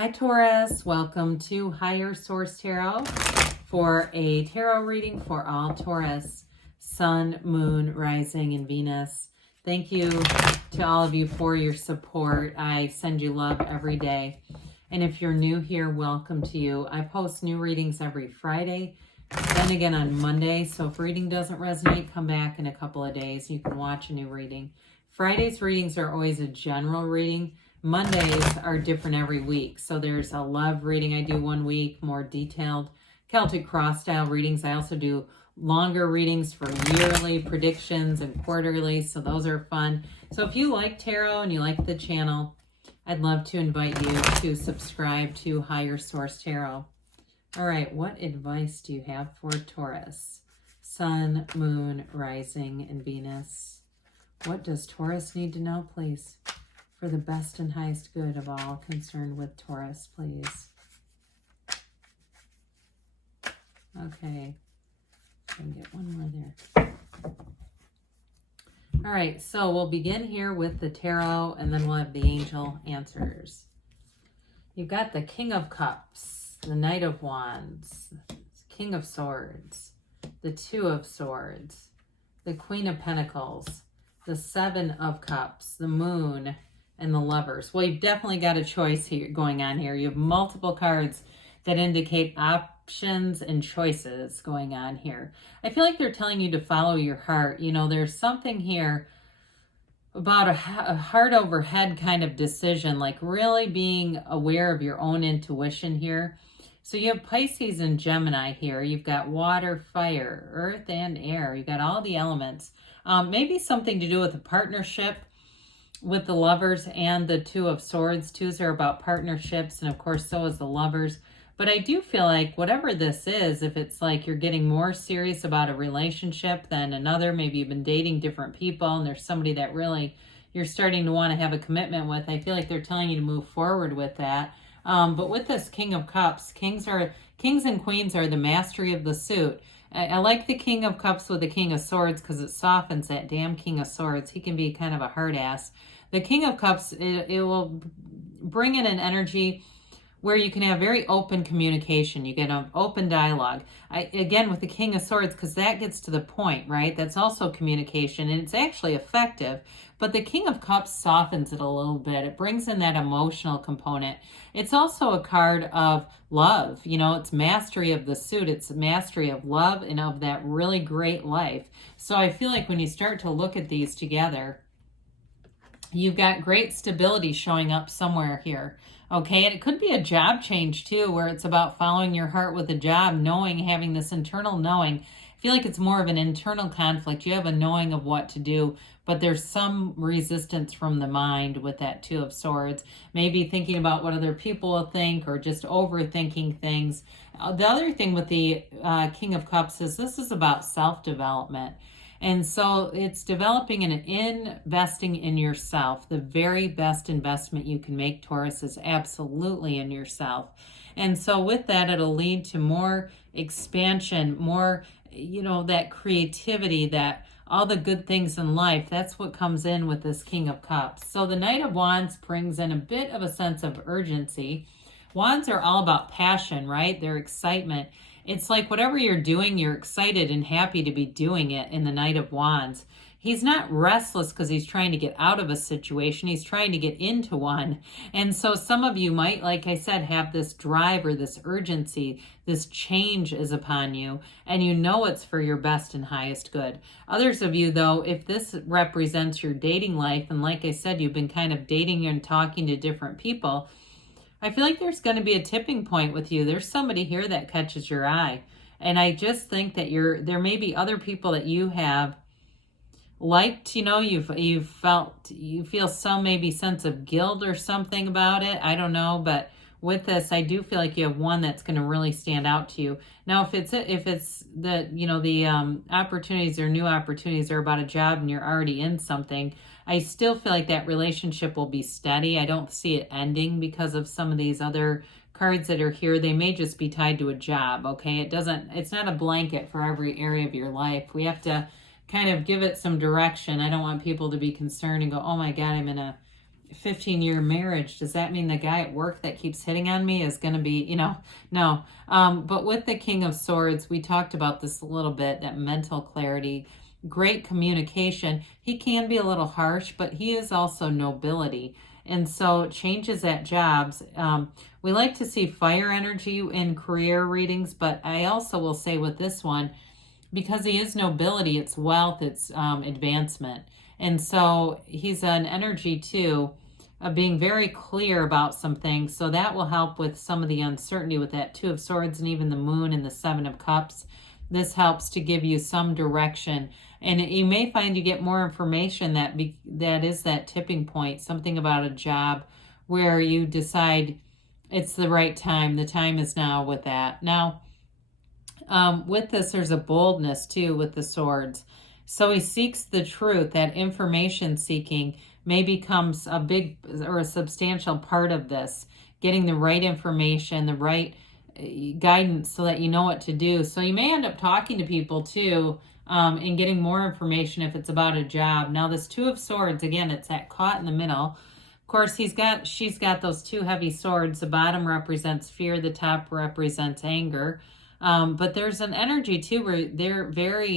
Hi Taurus, welcome to Higher Source Tarot for a tarot reading for all Taurus, Sun, Moon, Rising, and Venus. Thank you to all of you for your support. I send you love every day. And if you're new here, welcome to you. I post new readings every Friday, then again on Monday. So if reading doesn't resonate, come back in a couple of days. You can watch a new reading. Friday's readings are always a general reading. Mondays are different every week. So there's a love reading I do one week, more detailed Celtic cross style readings. I also do longer readings for yearly predictions and quarterly. So those are fun. So if you like tarot and you like the channel, I'd love to invite you to subscribe to Higher Source Tarot. All right, what advice do you have for Taurus? Sun, Moon, Rising, and Venus. What does Taurus need to know, please? For the best and highest good of all concerned with Taurus, please. Okay, I can get one more there. All right, so we'll begin here with the tarot, and then we'll have the angel answers. You've got the King of Cups, the Knight of Wands, King of Swords, the Two of Swords, the Queen of Pentacles, the Seven of Cups, the Moon, and the Lovers. Well, you've definitely got a choice here going on here. You have multiple cards that indicate options and choices going on here. I feel like they're telling you to follow your heart. You know, there's something here about a heart over head kind of decision, like really being aware of your own intuition here. So you have Pisces and Gemini here. You've got water, fire, earth, and air. You've got all the elements. Maybe something to do with a partnership with the Lovers and the Two of Swords. Twos are about partnerships, and of course so is the Lovers. But I do feel like whatever this is, if it's like you're getting more serious about a relationship than another, maybe you've been dating different people and there's somebody that really you're starting to want to have a commitment with, I feel like they're telling you to move forward with that. But with this King of Cups, kings and queens are the mastery of the suit. I like the King of Cups with the King of Swords because it softens that damn King of Swords. He can be kind of a hard ass. The King of Cups, it will bring in an energy where you can have very open communication. You get an open dialogue. Again, with the King of Swords, because that gets to the point, right? That's also communication, and it's actually effective. But the King of Cups softens it a little bit. It brings in that emotional component. It's also a card of love. You know, it's mastery of the suit. It's mastery of love and of that really great life. So I feel like when you start to look at these together, you've got great stability showing up somewhere here. Okay, and it could be a job change too, where it's about following your heart with a job, knowing, having this internal knowing. I feel like it's more of an internal conflict. You have a knowing of what to do, but there's some resistance from the mind with that Two of Swords. Maybe thinking about what other people will think or just overthinking things. The other thing with the King of Cups is this is about self-development. And so it's developing and investing in yourself. The very best investment you can make, Taurus, is absolutely in yourself. And so with that, it'll lead to more expansion, more, you know, that creativity, that all the good things in life. That's what comes in with this King of Cups. So the Knight of Wands brings in a bit of a sense of urgency. Wands are all about passion, right? Their excitement. It's like whatever you're doing, you're excited and happy to be doing it in the Knight of Wands. He's not restless because he's trying to get out of a situation. He's trying to get into one. And so some of you might, like I said, have this drive or this urgency. This change is upon you, and you know it's for your best and highest good. Others of you, though, if this represents your dating life, and like I said, you've been kind of dating and talking to different people, I feel like there's going to be a tipping point with you. There's somebody here that catches your eye. And I just think that there may be other people that you have liked, you know, you feel some maybe sense of guilt or something about it. I don't know, but with this, I do feel like you have one that's going to really stand out to you. Now, if it's the, you know, the opportunities or new opportunities are about a job and you're already in something, I still feel like that relationship will be steady. I don't see it ending because of some of these other cards that are here. They may just be tied to a job, okay? It's not a blanket for every area of your life. We have to kind of give it some direction. I don't want people to be concerned and go, oh my God, I'm in a 15-year marriage. Does that mean the guy at work that keeps hitting on me is going to be, you know, no. But with the King of Swords, we talked about this a little bit, that mental clarity, great communication. He can be a little harsh, but he is also nobility. And so changes at jobs. We like to see fire energy in career readings, but I also will say with this one, because he is nobility, it's wealth, it's advancement. And so he's an energy too, of being very clear about some things. So that will help with some of the uncertainty with that Two of Swords and even the Moon and the Seven of Cups. This helps to give you some direction. And you may find you get more information that is that tipping point, something about a job where you decide it's the right time. The time is now with that. Now, with this, there's a boldness too with the swords. So he seeks the truth. That information seeking may becomes a big or a substantial part of this. Getting the right information, the right guidance so that you know what to do. So you may end up talking to people too, and getting more information if it's about a job. Now this Two of Swords, again, it's that caught in the middle. Of course, she's got those two heavy swords. The bottom represents fear, the top represents anger. But there's an energy too where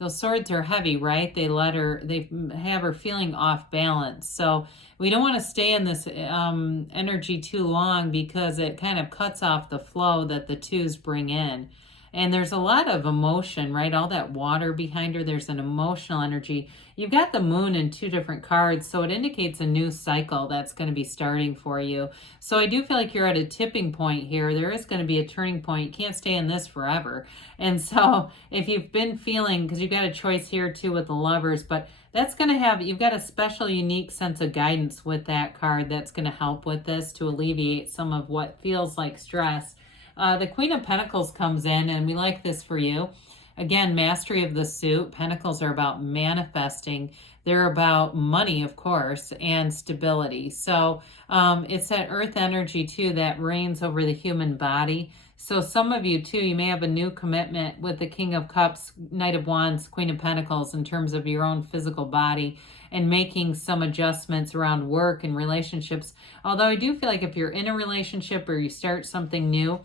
those swords are heavy, right? They have her feeling off balance. So we don't want to stay in this energy too long because it kind of cuts off the flow that the twos bring in. And there's a lot of emotion, right? All that water behind her, there's an emotional energy. You've got the Moon in two different cards, so it indicates a new cycle that's going to be starting for you. So I do feel like you're at a tipping point here. There is going to be a turning point. You can't stay in this forever. And so if you've been feeling, because you've got a choice here too with the Lovers, but that's going to you've got a special, unique sense of guidance with that card that's going to help with this to alleviate some of what feels like stress. The Queen of Pentacles comes in, and we like this for you. Again, mastery of the suit. Pentacles are about manifesting. They're about money, of course, and stability. So it's that earth energy, too, that reigns over the human body. So some of you, too, you may have a new commitment with the King of Cups, Knight of Wands, Queen of Pentacles in terms of your own physical body and making some adjustments around work and relationships. Although I do feel like if you're in a relationship or you start something new,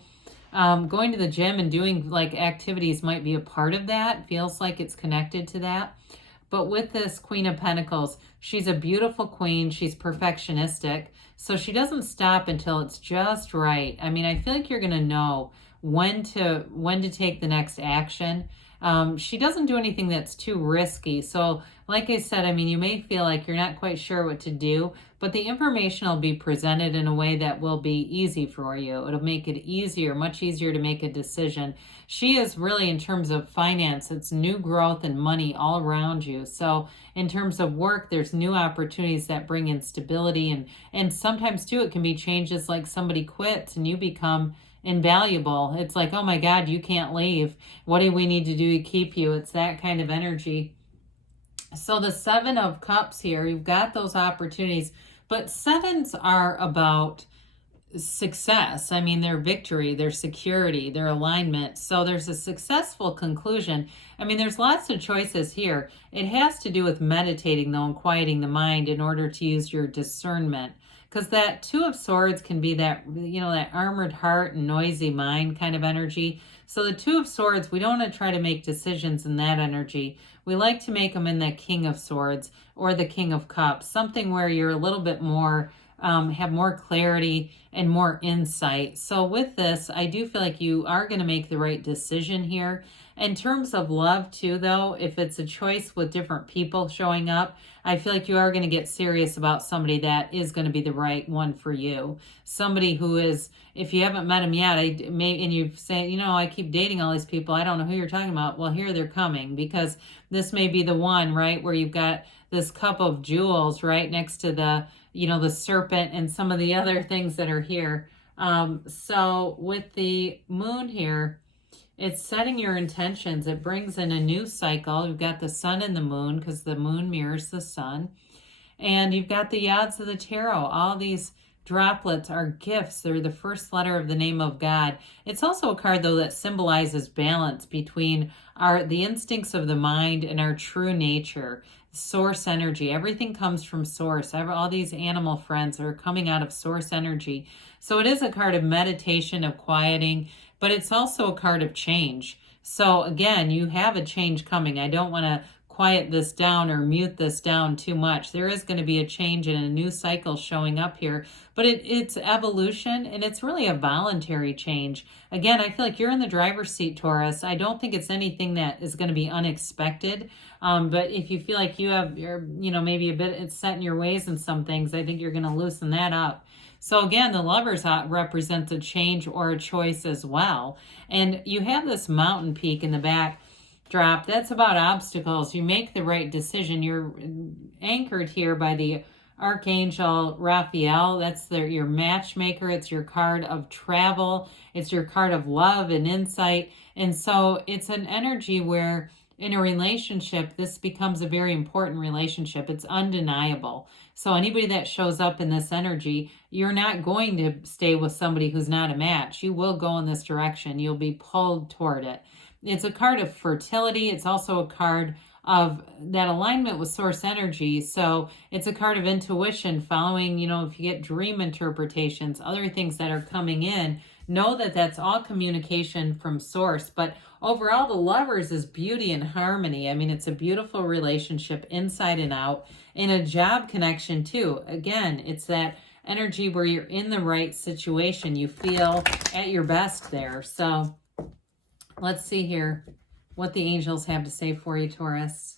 going to the gym and doing like activities might be a part of that. Feels like it's connected to that. But with this Queen of Pentacles, she's a beautiful queen. She's perfectionistic. So she doesn't stop until it's just right. I mean, I feel like you're going to know when to take the next action. She doesn't do anything that's too risky. So like I said, I mean, you may feel like you're not quite sure what to do, but the information will be presented in a way that will be easy for you. It'll make it easier, much easier to make a decision. She is really, in terms of finance, it's new growth and money all around you. So in terms of work, there's new opportunities that bring in stability. And sometimes too, it can be changes like somebody quits and you become invaluable. It's like, oh my God, you can't leave. What do we need to do to keep you? It's that kind of energy. So the Seven of Cups here, you've got those opportunities, but sevens are about success. I mean, their victory, their security, their alignment. So there's a successful conclusion. I mean, there's lots of choices here. It has to do with meditating though and quieting the mind in order to use your discernment. Because that Two of Swords can be that, you know, that armored heart and noisy mind kind of energy. So the Two of Swords, we don't want to try to make decisions in that energy. We like to make them in that King of Swords or the King of Cups, something where you're a little bit more, have more clarity and more insight. So with this, I do feel like you are going to make the right decision here. In terms of love too, though, if it's a choice with different people showing up, I feel like you are going to get serious about somebody that is going to be the right one for you. Somebody who is, if you haven't met them yet, and you say, you know, I keep dating all these people, I don't know who you're talking about. Well, here they're coming, because this may be the one, right, where you've got this cup of jewels right next to the, you know, the serpent and some of the other things that are here. So with the Moon here, it's setting your intentions. It brings in a new cycle. You've got the Sun and the Moon, because the Moon mirrors the Sun. And you've got the odds of the tarot, all these droplets are gifts. They're the first letter of the name of God. It's also a card, though, that symbolizes balance between the instincts of the mind and our true nature, source energy. Everything comes from source. All these animal friends are coming out of source energy. So it is a card of meditation, of quieting, but it's also a card of change. So again, you have a change coming. I don't want to quiet this down or mute this down too much. There is going to be a change and a new cycle showing up here, but it's evolution, and it's really a voluntary change. Again, I feel like you're in the driver's seat, Taurus. I don't think it's anything that is going to be unexpected. But if you feel like you're maybe a bit it's set in your ways in some things, I think you're going to loosen that up. So again, the Lovers represents a change or a choice as well. And you have this mountain peak in the back drop. That's about obstacles. You make the right decision. You're anchored here by the Archangel Raphael. That's your matchmaker. It's your card of travel. It's your card of love and insight. And so it's an energy where in a relationship, this becomes a very important relationship. It's undeniable. So anybody that shows up in this energy, you're not going to stay with somebody who's not a match. You will go in this direction. You'll be pulled toward it. It's a card of fertility. It's also a card of that alignment with source energy. So it's a card of intuition, following, if you get dream interpretations, other things that are coming in, know that that's all communication from source. But overall, the Lovers is beauty and harmony. I mean, it's a beautiful relationship inside and out, in a job connection too. Again, it's that energy where you're in the right situation. You feel at your best there. So let's see here what the angels have to say for you, Taurus.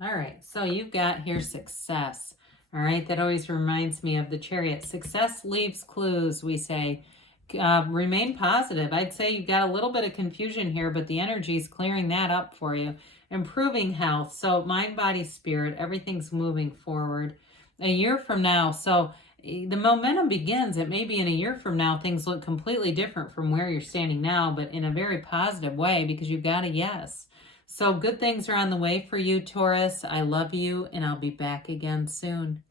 All right, so you've got here success. All right, that always reminds me of the Chariot. Success leaves clues, we say. Remain positive. I'd say you've got a little bit of confusion here, but the energy is clearing that up for you. Improving health. So mind, body, spirit, everything's moving forward. A year from now, so the momentum begins. It may be in a year from now, things look completely different from where you're standing now, but in a very positive way, because you've got a yes. So good things are on the way for you, Taurus. I love you, and I'll be back again soon.